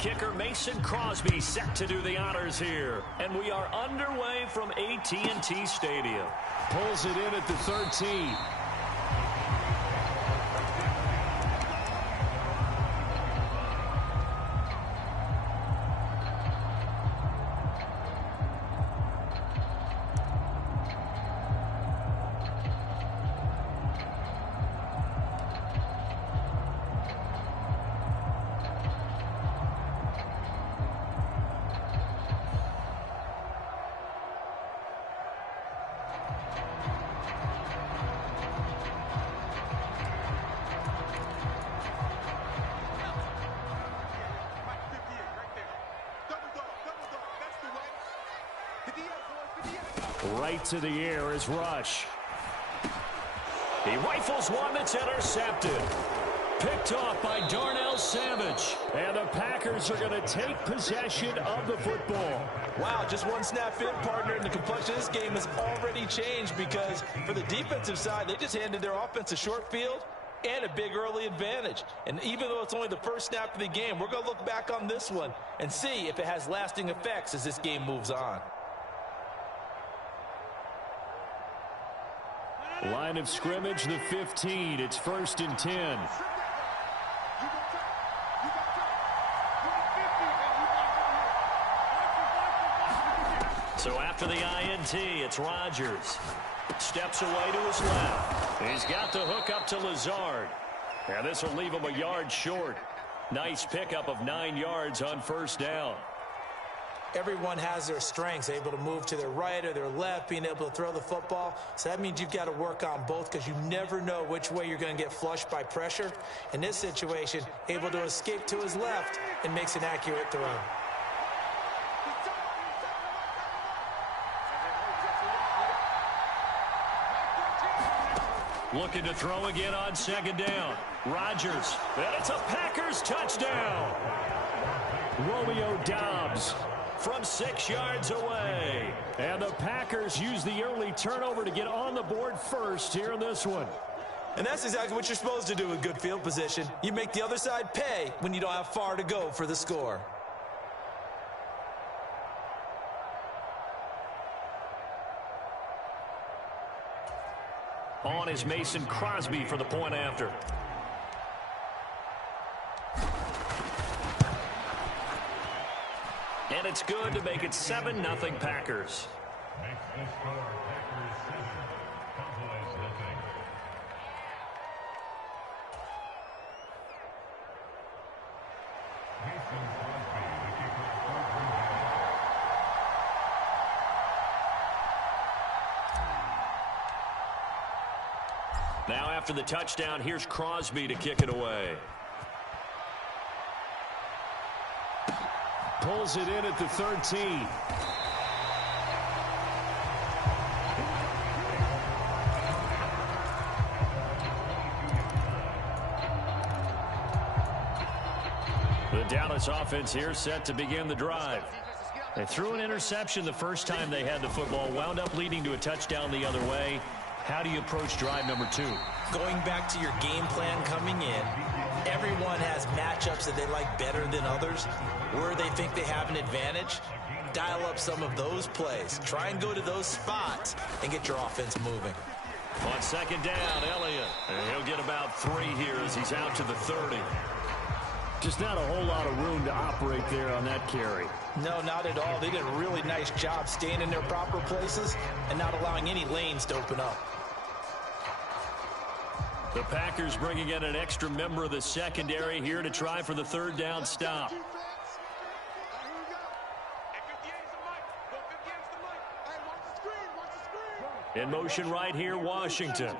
kicker Mason Crosby set to do the honors here. And we are underway from AT&T Stadium. Pulls it in at the 13. Right to the air is Rush. He rifles one that's intercepted. Picked off by Darnell Savage. And the Packers are going to take possession of the football. Wow, just one snap in, partner, and the complexion of this game has already changed because for the defensive side, they just handed their offense a short field and a big early advantage. And even though it's only the first snap of the game, we're going to look back on this one and see if it has lasting effects as this game moves on. Line of scrimmage, the 15. It's 1st and 10. So after the INT, it's Rodgers. Steps away to his left. He's got the hook up to Lazard. And this will leave him a yard short. Nice pickup of 9 yards on 1st down. Everyone has their strengths, able to move to their right or their left, being able to throw the football. So that means you've got to work on both because you never know which way you're going to get flushed by pressure. In this situation, able to escape to his left and makes an accurate throw. Looking to throw again on 2nd down. Rodgers. And it's a Packers touchdown. Romeo Doubs from 6 yards away. And the Packers use the early turnover to get on the board first here in this one. And that's exactly what you're supposed to do with good field position. You make the other side pay when you don't have far to go for the score. On is Mason Crosby for the point after. And it's good to make it 7-0 Packers. Now after the touchdown, here's Crosby to kick it away. Pulls it in at the 13. The Dallas offense here set to begin the drive. They threw an interception the first time they had the football, wound up leading to a touchdown the other way. How do you approach drive number 2? Going back to your game plan coming in, everyone has matchups that they like better than others. Where they think they have an advantage, dial up some of those plays. Try and go to those spots and get your offense moving. On 2nd down, Elliott. And he'll get about 3 here as he's out to the 30. Just not a whole lot of room to operate there on that carry. No, not at all. They did a really nice job staying in their proper places and not allowing any lanes to open up. The Packers bringing in an extra member of the secondary here to try for the 3rd down stop. In motion right here, Washington.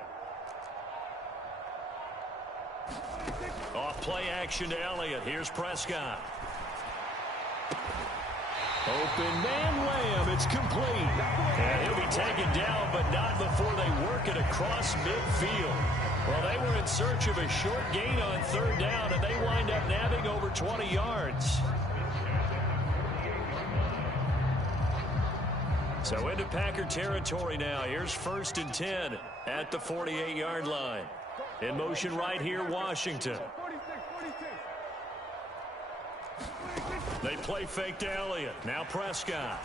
Off play action to Elliott. Here's Prescott. Open man Lamb. It's complete. And he'll be taken down, but not before they work it across midfield. Well, they were in search of a short gain on 3rd down, and they wind up nabbing over 20 yards. So into Packer territory now. Here's 1st and 10 at the 48-yard line. In motion right here, Washington. They play fake to Elliott. Now Prescott.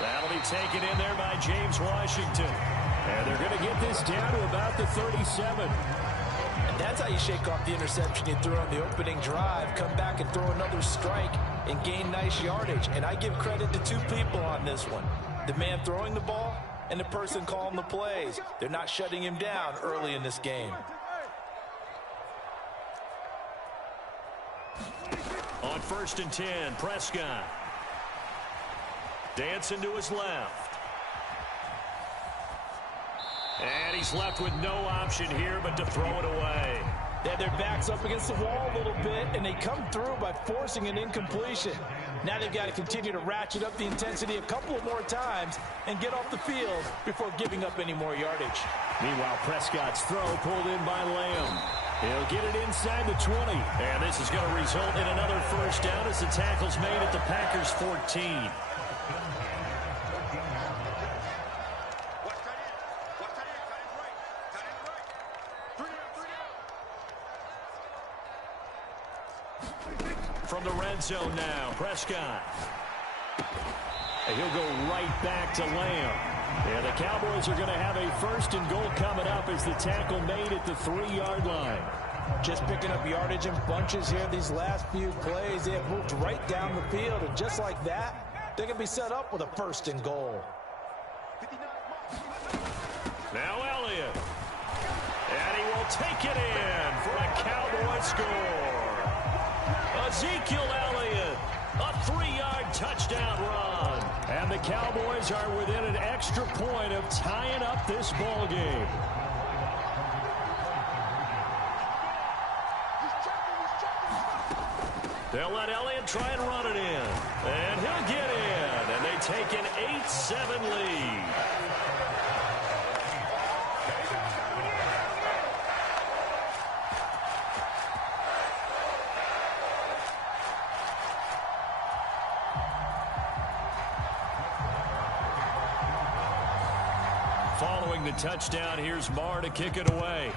That'll be taken in there by James Washington. And they're going to get this down to about the 37. And that's how you shake off the interception you threw on the opening drive. Come back and throw another strike and gain nice yardage. And I give credit to two people on this one. The man throwing the ball and the person calling the plays. They're not shutting him down early in this game. On 1st and 10, Prescott. Dancing to his left. And he's left with no option here but to throw it away. They had their backs up against the wall a little bit, and they come through by forcing an incompletion. Now they've got to continue to ratchet up the intensity a couple of more times and get off the field before giving up any more yardage. Meanwhile, Prescott's throw pulled in by Lamb. He'll get it inside the 20. And this is going to result in another first down as the tackle's made at the Packers' 14. From the red zone now, Prescott. And he'll go right back to Lamb. And the Cowboys are going to have a 1st and goal coming up as the tackle made at the 3-yard line. Just picking up yardage in bunches here these last few plays. They have moved right down the field, and just like that, they're going to be set up with a 1st and goal. Now Elliott. And he will take it in for a Cowboy score. Ezekiel Elliott, a 3-yard touchdown run. And the Cowboys are within an extra point of tying up this ball game. They'll let Elliott try and run it in. And he'll get in. And they take an 8-7 lead. Following the touchdown, here's Marr to kick it away.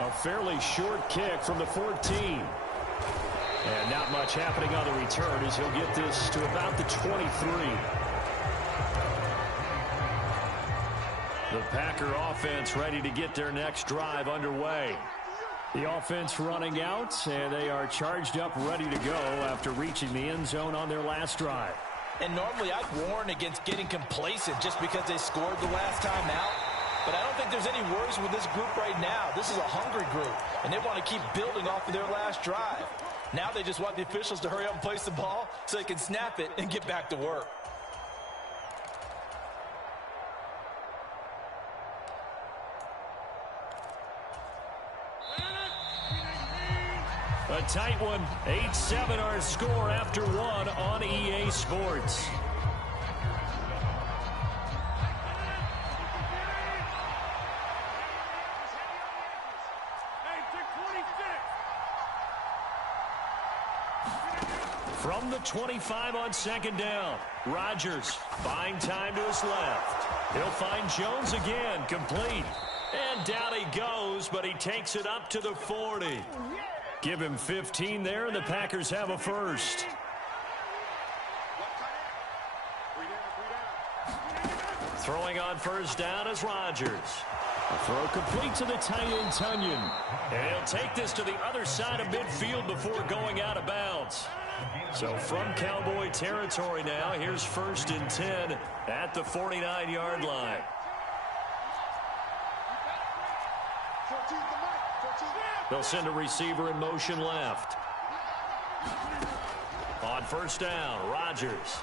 A fairly short kick from the 14. And not much happening on the return as he'll get this to about the 23. The Packer offense ready to get their next drive underway. The offense running out, and they are charged up, ready to go after reaching the end zone on their last drive. And normally I'd warn against getting complacent just because they scored the last time out. But I don't think there's any worries with this group right now. This is a hungry group, and they want to keep building off of their last drive. Now they just want the officials to hurry up and place the ball so they can snap it and get back to work. A tight one. 8-7 our score after one on EA Sports. From the 25 on 2nd down, Rodgers buying time to his left. He'll find Jones again, complete. And down he goes, but he takes it up to the 40. Give him 15 there, and the Packers have a 1st. Throwing on 1st down is Rodgers. A throw complete to the tight end, Tunyon. And he'll take this to the other side of midfield before going out of bounds. So from Cowboy territory now, here's 1st and 10 at the 49-yard line. They'll send a receiver in motion left. On 1st down, Rodgers.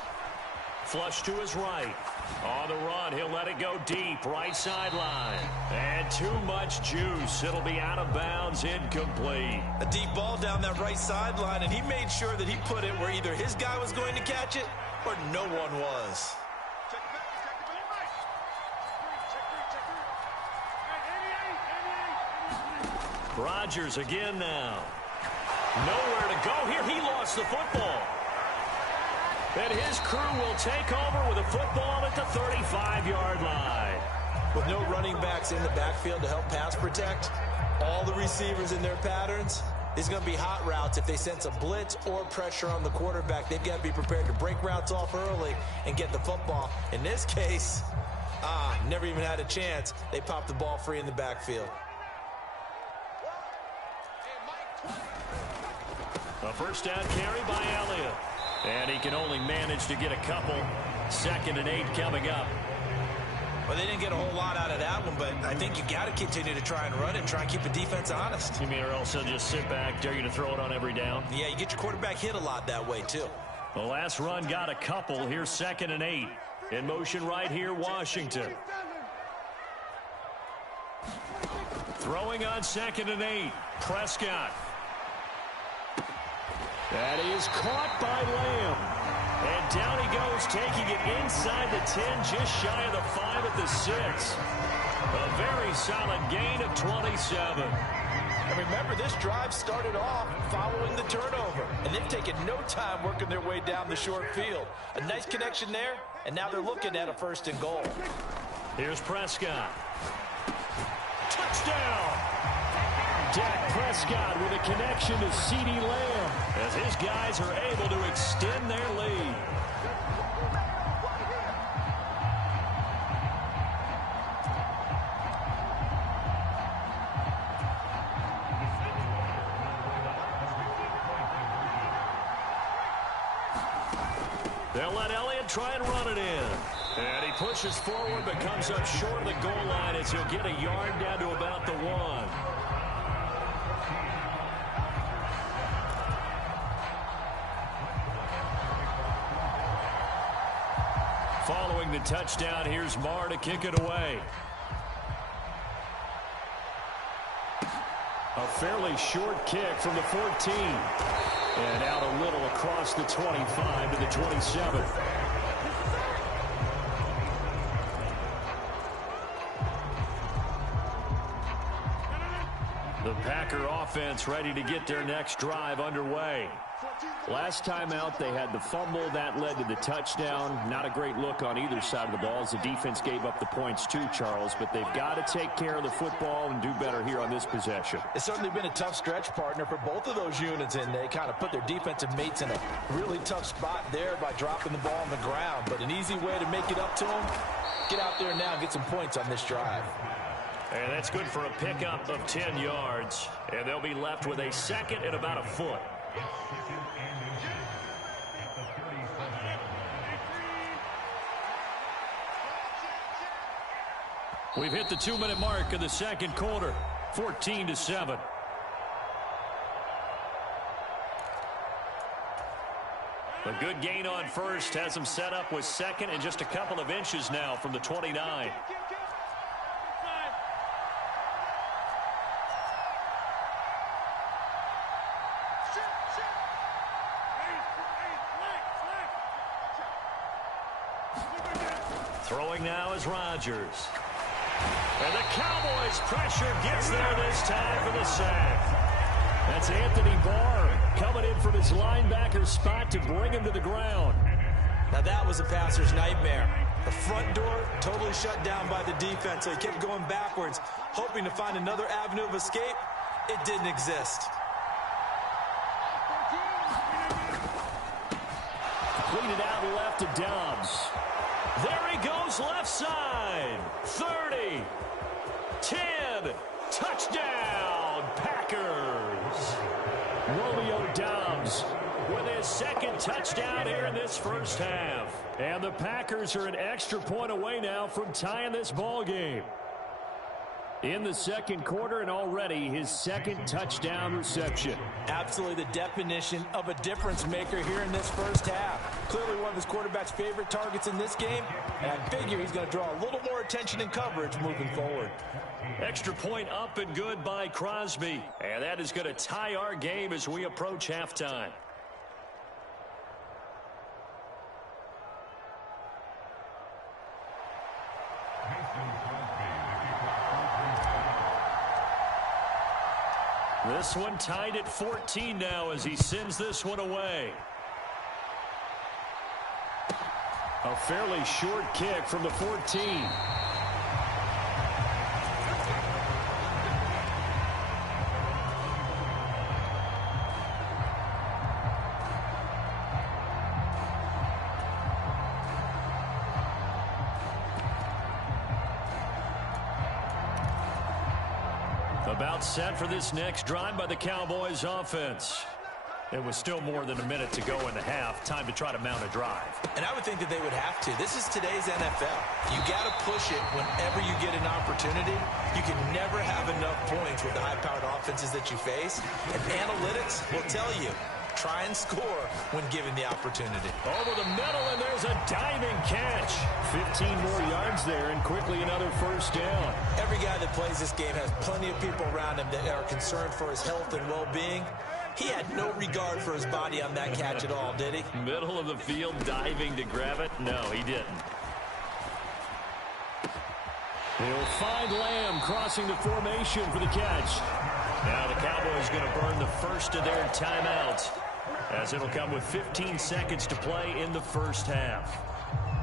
Flush to his right. On the run, he'll let it go deep, right sideline. And too much juice. It'll be out of bounds, incomplete. A deep ball down that right sideline, and he made sure that he put it where either his guy was going to catch it or no one was. Rodgers again now. Nowhere to go here. He lost the football. And his crew will take over with a football at the 35-yard line. With no running backs in the backfield to help pass protect, All the receivers in their patterns is going to be hot routes. If they sense a blitz or pressure on the quarterback, they've got to be prepared to break routes off early and get the football. In this case, never even had a chance. They popped the ball free in the backfield. A first down carry by Elliott. And he can only manage to get a couple. 2nd and 8 coming up. Well, they didn't get a whole lot out of that one, but I think you got to continue to try and run it, try and keep the defense honest. You mean or else they'll just sit back, dare you to throw it on every down? Yeah, you get your quarterback hit a lot that way, too. The last run got a couple. Here's 2nd and 8. In motion right here, Washington. Throwing on 2nd and 8. Prescott. That is caught by Lamb. And down he goes, taking it inside the 10, just shy of the 5 at the 6. A very solid gain of 27. And remember, this drive started off following the turnover. And they've taken no time working their way down the short field. A nice connection there, and now they're looking at a 1st and goal. Here's Prescott. Touchdown! Dak Prescott with a connection to CeeDee Lamb as his guys are able to extend their lead. They'll let Elliott try and run it in. And he pushes forward but comes up short of the goal line as he'll get a yard down to about the 1. Following the touchdown, here's Marr to kick it away. A fairly short kick from the 14. And out a little across the 25 to the 27. The Packer offense ready to get their next drive underway. Last time out, they had the fumble. That led to the touchdown. Not a great look on either side of the ball as the defense gave up the points too, Charles. But they've got to take care of the football and do better here on this possession. It's certainly been a tough stretch, partner, for both of those units, and they kind of put their defensive mates in a really tough spot there by dropping the ball on the ground. But an easy way to make it up to them, get out there now and get some points on this drive. And that's good for a pickup of 10 yards. And they'll be left with a 2nd and about a foot. We've hit the 2-minute mark of the 2nd quarter. 14-7. A good gain on 1st has them set up with 2nd and just a couple of inches now from the 29. Throwing now is Rodgers. And the Cowboys' pressure gets there this time for the sack. That's Anthony Barr coming in from his linebacker spot to bring him to the ground. Now that was a passer's nightmare. The front door totally shut down by the defense, so he kept going backwards, hoping to find another avenue of escape. It didn't exist. Cleaned it out left to Dobbs. There he goes left side. 30. 10. Touchdown, Packers. Romeo Dobbs with his 2nd touchdown here in this first half. And the Packers are an extra point away now from tying this ball game. In the 2nd quarter, and already his 2nd touchdown reception. Absolutely the definition of a difference maker here in this first half. Clearly one of his quarterback's favorite targets in this game, and I figure he's going to draw a little more attention and coverage moving forward. Extra point up and good by Crosby. And that is going to tie our game as we approach halftime. This one tied at 14 now as he sends this one away. A fairly short kick from the 14. About set for this next drive by the Cowboys offense. It was still more than a minute to go in the half. Time to try to mount a drive. And I would think that they would have to. This is today's NFL. You got to push it whenever you get an opportunity. You can never have enough points with the high-powered offenses that you face. And analytics will tell you, try and score when given the opportunity. Over the middle, and there's a diving catch. 15 more yards there, and quickly another first down. Every guy that plays this game has plenty of people around him that are concerned for his health and well-being. He had no regard for his body on that catch at all, did he? Middle of the field, diving to grab it? No, he didn't. He'll find Lamb crossing the formation for the catch. Now the Cowboys going to burn the first of their timeouts, as it'll come with 15 seconds to play in the first half.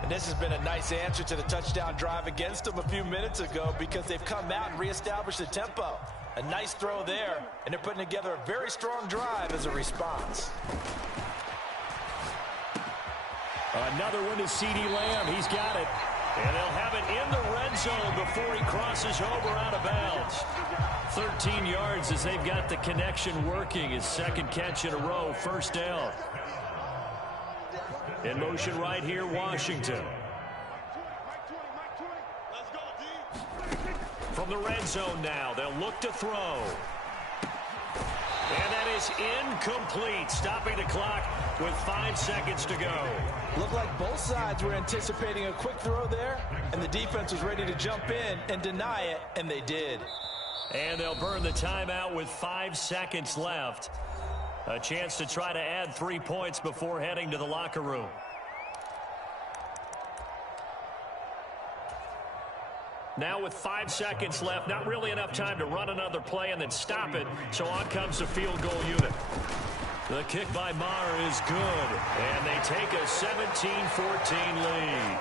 And this has been a nice answer to the touchdown drive against them a few minutes ago, because they've come out and reestablished the tempo. A nice throw there, and they're putting together a very strong drive as a response. Another one to C.D. Lamb. He's got it. And they'll have it in the red zone before he crosses over out of bounds. 13 yards as they've got the connection working. His second catch in a row, first down. In motion right here, Washington. From the red zone now, they'll look to throw. And that is incomplete, stopping the clock with 5 seconds to go. Looked like both sides were anticipating a quick throw there, and the defense was ready to jump in and deny it, and they did. And they'll burn the timeout with 5 seconds left. A chance to try to add 3 points before heading to the locker room. Now with 5 seconds left, not really enough time to run another play and then stop it. So on comes the field goal unit. The kick by Maher is good, and they take a 17-14 lead.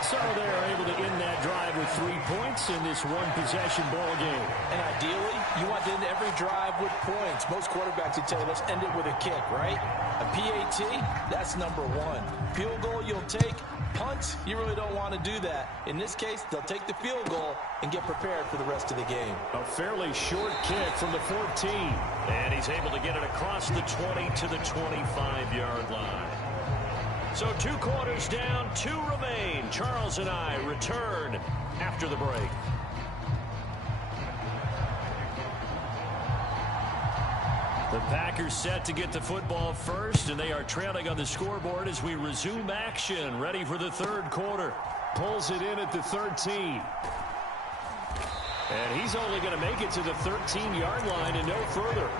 So they're able to end that drive with 3 points in this one-possession ball game. And ideally, you want to end every drive with points. Most quarterbacks would tell you, let's end it with a kick, right? A PAT, that's number 1. Field goal you'll take. Punt, you really don't want to do that. In this case, they'll take the field goal and get prepared for the rest of the game. A fairly short kick from the 14. And he's able to get it across the 20 to the 25-yard line. So 2 quarters down, 2 remain. Charles and I return after the break. The Packers set to get the football first, and they are trailing on the scoreboard as we resume action, ready for the third quarter. Pulls it in at the 13. And he's only going to make it to the 13-yard line and no further.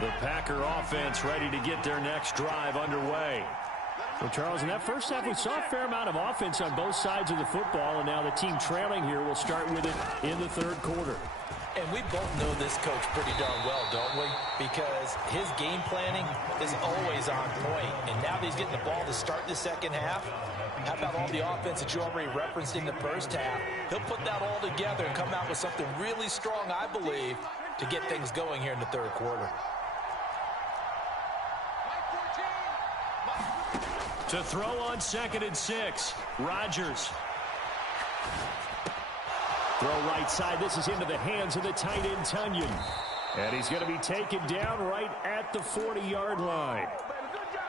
The Packer offense ready to get their next drive underway. Well, Charles, in that first half, we saw a fair amount of offense on both sides of the football, and now the team trailing here will start with it in the third quarter. And we both know this coach pretty darn well, don't we? Because his game planning is always on point. And now that he's getting the ball to start the second half, how about all the offense that you already referenced in the first half? He'll put that all together and come out with something really strong, I believe, to get things going here in the third quarter. To throw on 2nd and 6, Rodgers. Throw right side. This is into the hands of the tight end, Tunyon. And he's going to be taken down right at the 40-yard line.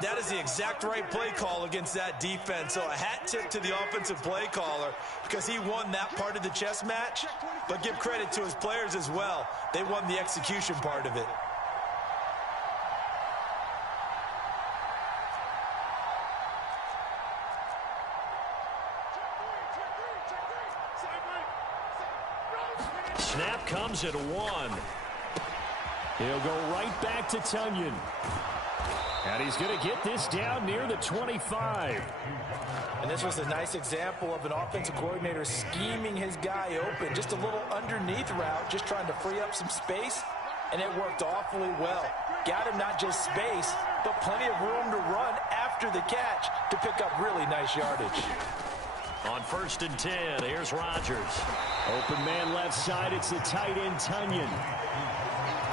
That is the exact right play call against that defense. So a hat tip to the offensive play caller, because he won that part of the chess match. But give credit to his players as well. They won the execution part of it. Snap comes at 1. He'll go right back to Tunyon. And he's going to get this down near the 25. And this was a nice example of an offensive coordinator scheming his guy open. Just a little underneath route, just trying to free up some space. And it worked awfully well. Got him not just space, but plenty of room to run after the catch to pick up really nice yardage. On 1st and 10, here's Rodgers. Open man left side, it's the tight end, Tunyon.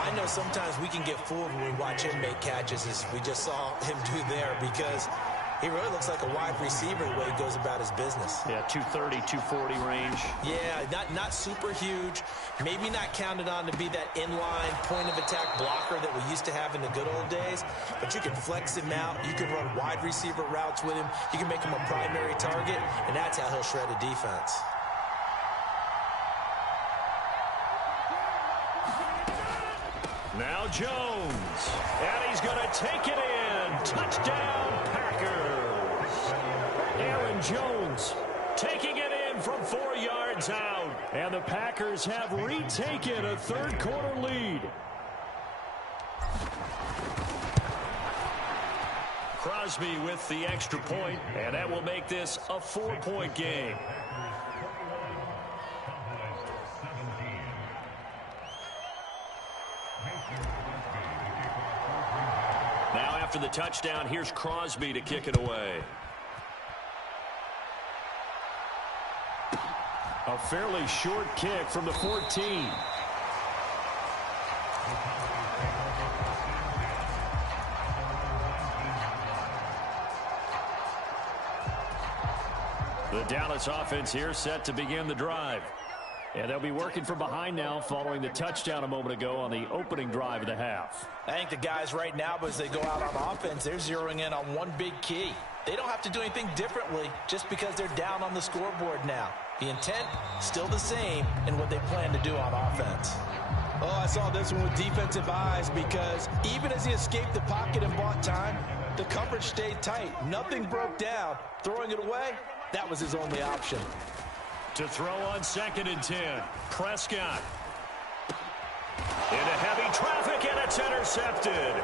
I know sometimes we can get fooled when we watch him make catches, as we just saw him do there, because he really looks like a wide receiver the way he goes about his business. Yeah, 230, 240 range. Yeah, not super huge. Maybe not counted on to be that inline point-of-attack blocker that we used to have in the good old days. But you can flex him out. You can run wide receiver routes with him. You can make him a primary target, and that's how he'll shred a defense. Now Jones. And he's going to take it in. Touchdown, Packers. Aaron Jones taking it in from 4 yards out. And the Packers have retaken a third-quarter lead. Crosby with the extra point, and that will make this a 4-point game. Now after the touchdown, here's Crosby to kick it away. A fairly short kick from the 14. The Dallas offense here set to begin the drive. And they'll be working from behind now following the touchdown a moment ago on the opening drive of the half. I think the guys right now, as they go out on offense, they're zeroing in on one big key. They don't have to do anything differently just because they're down on the scoreboard now. The intent, still the same in what they plan to do on offense. Oh, I saw this one with defensive eyes, because even as he escaped the pocket and bought time, the coverage stayed tight. Nothing broke down. Throwing it away, that was his only option. To throw on 2nd and 10, Prescott. Into heavy traffic, and it's intercepted.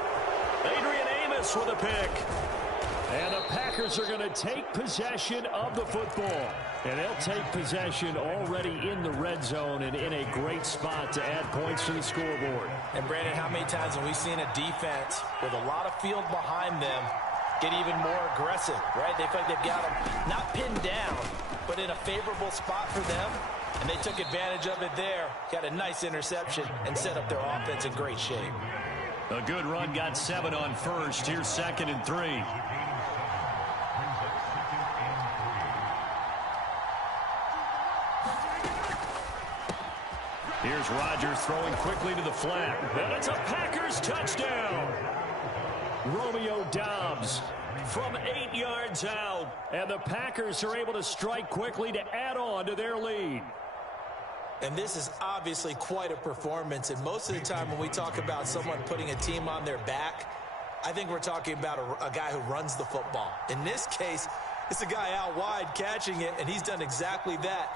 Adrian Amos with a pick. And the Packers are going to take possession of the football. And they'll take possession already in the red zone and in a great spot to add points to the scoreboard. And Brandon, how many times have we seen a defense with a lot of field behind them get even more aggressive, right? They feel like they've got them not pinned down, but in a favorable spot for them. And they took advantage of it there. Got a nice interception and set up their offense in great shape. A good run, got 7 on 1st. Here's 2nd and 3. Here's Rodgers throwing quickly to the flat. And it's a Packers touchdown. Romeo Doubs from 8 yards out. And the Packers are able to strike quickly to add on to their lead. And this is obviously quite a performance. And most of the time when we talk about someone putting a team on their back, I think we're talking about a guy who runs the football. In this case, it's a guy out wide catching it, and he's done exactly that.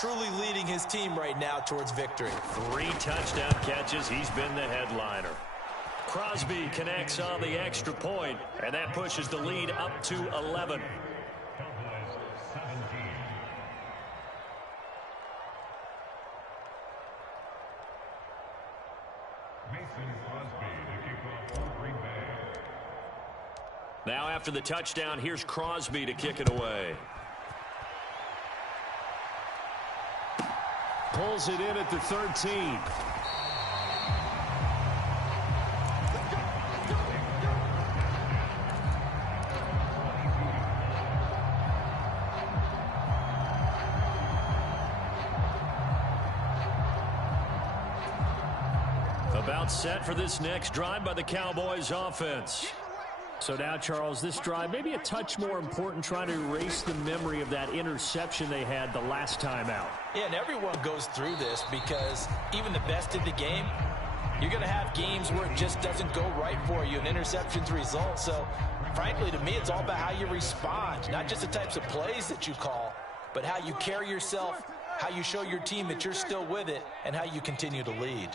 Truly leading his team right now towards victory. 3 touchdown catches. He's been the headliner. Crosby connects on the extra point, and that pushes the lead up to 11. Now after the touchdown, here's Crosby to kick it away. Pulls it in at the 13. About set for this next drive by the Cowboys offense. So now, Charles, this drive maybe a touch more important, trying to erase the memory of that interception they had the last time out. Yeah, and everyone goes through this, because even the best in the game, you're going to have games where it just doesn't go right for you, and interceptions result. So, frankly, to me, it's all about how you respond, not just the types of plays that you call, but how you carry yourself, how you show your team that you're still with it, and how you continue to lead.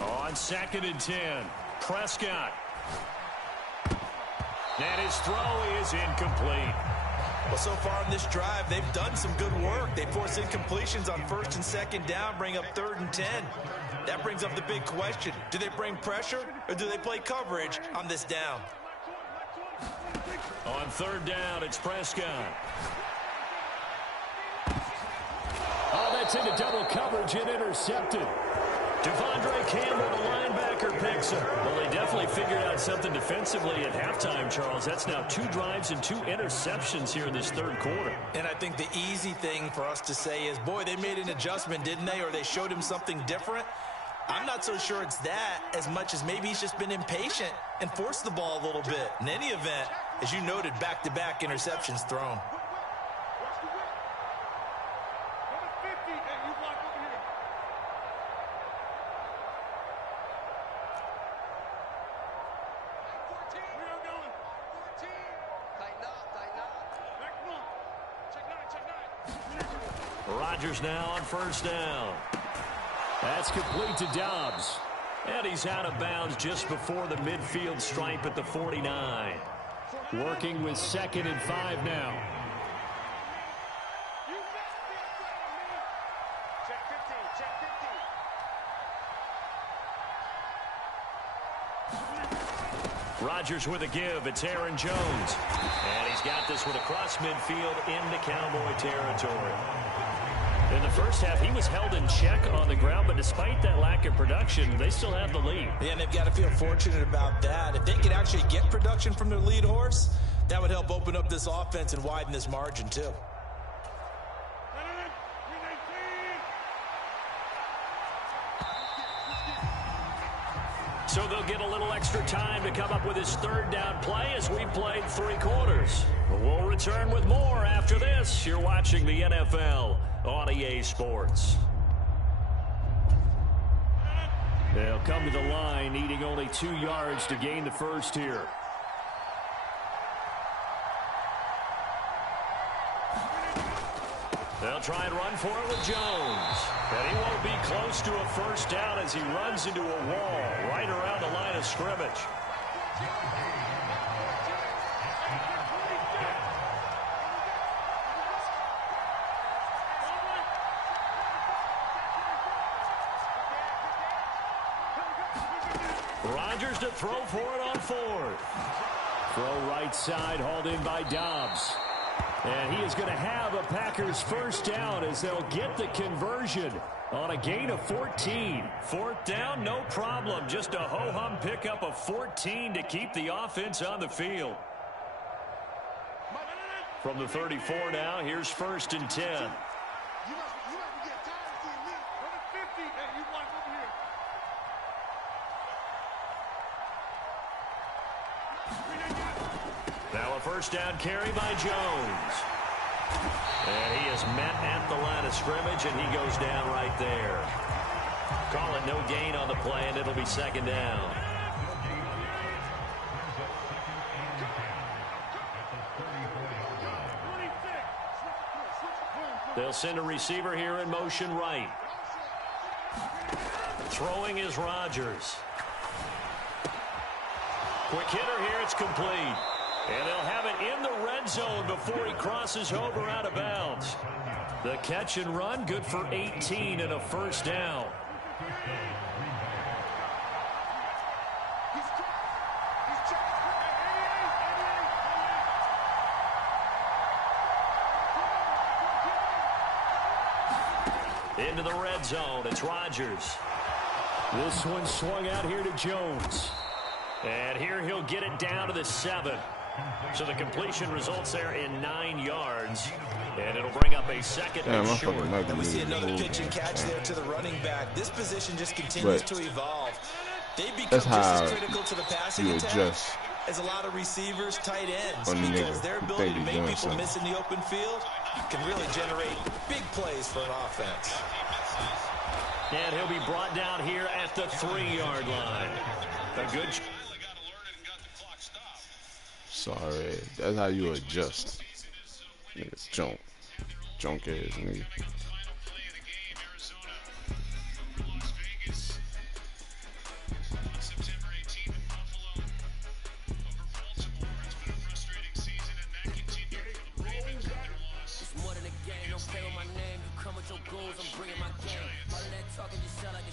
On 2nd and 10, Prescott. And his throw is incomplete. Well, so far in this drive, they've done some good work. They force incompletions on 1st and 2nd down, bring up 3rd and 10. That brings up the big question. Do they bring pressure, or do they play coverage on this down? On 3rd down, it's Prescott. gets into double coverage and intercepted. Devondre Campbell, the linebacker, picks him. Well, they definitely figured out something defensively at halftime, Charles. That's now 2 drives and 2 interceptions here in this third quarter. And I think the easy thing for us to say is, boy, they made an adjustment, didn't they? Or they showed him something different. I'm not so sure it's that as much as maybe he's just been impatient and forced the ball a little bit. In any event, as you noted, back-to-back interceptions thrown. Rodgers now on first down. That's complete to Dobbs. And he's out of bounds just before the midfield stripe at the 49. Working with 2nd and 5 now. Rodgers with a give. It's Aaron Jones. And he's got this one across midfield into Cowboy territory. In the first half, he was held in check on the ground, but despite that lack of production, they still have the lead. Yeah, and they've got to feel fortunate about that. If they could actually get production from their lead horse, that would help open up this offense and widen this margin, too. So they'll get a little extra time to come up with his third down play as we've played 3 quarters. We'll return with more after this. You're watching the NFL on EA Sports. They'll come to the line, needing only 2 yards to gain the first here. They'll try and run for it with Jones. But he won't be close to a first down as he runs into a wall right around the line of scrimmage. Rodgers to throw for it on 4th. Throw right side, hauled in by Dobbs. And he is going to have a Packers first down as they'll get the conversion on a gain of 14. 4th down, no problem. Just a ho-hum pickup of 14 to keep the offense on the field. From the 34 now, here's 1st and 10. Now a first down carry by Jones. And he is met at the line of scrimmage, and he goes down right there. Call it no gain on the play, and it'll be 2nd down. They'll send a receiver here in motion right. Throwing is Rodgers. Quick hitter here, it's complete. And they'll have it in the red zone before he crosses over out of bounds. The catch and run, good for 18 and a first down. Into the red zone, it's Rodgers. This one swung out here to Jones. And here he'll get it down to the 7. So the completion results there in 9 yards. And it'll bring up a 2nd and short. And we see another pitch and catch there to the running back. This position just continues to evolve. They become just as critical to the passing attack as a lot of receivers, tight ends, because their ability to make people miss in the open field can really generate big plays for an offense. And he'll be brought down here at the 3-yard line. A good... Sorry, that's how you adjust. Niggas junk ass nigga. It's more than a game, don't play with my name. You come with your goals, I'm bringing my game. All of that talking just sound like a